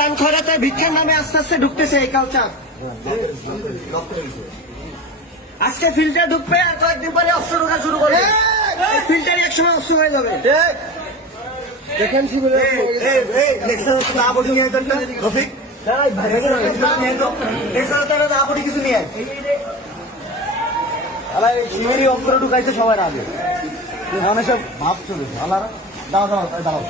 দান খয়রাতে ভিক্ষার নামে আস্তে আস্তে ঢুকতেছে এই কালচার। আজকে ফিল্টার ঢুকবে আর কয়েকদিন পরে অস্ত্র ঢোকা শুরু করবে। ফিল্টারই একসময় অস্ত্র হয়ে যাবে। দেখেন কি বলে রফিক কিছু নিয়ে শিমেরই অস্ত্র ঢুকাইছে সবার আগে। অনেক সব ভাব চলে আল্লাহ দাও দাও দাও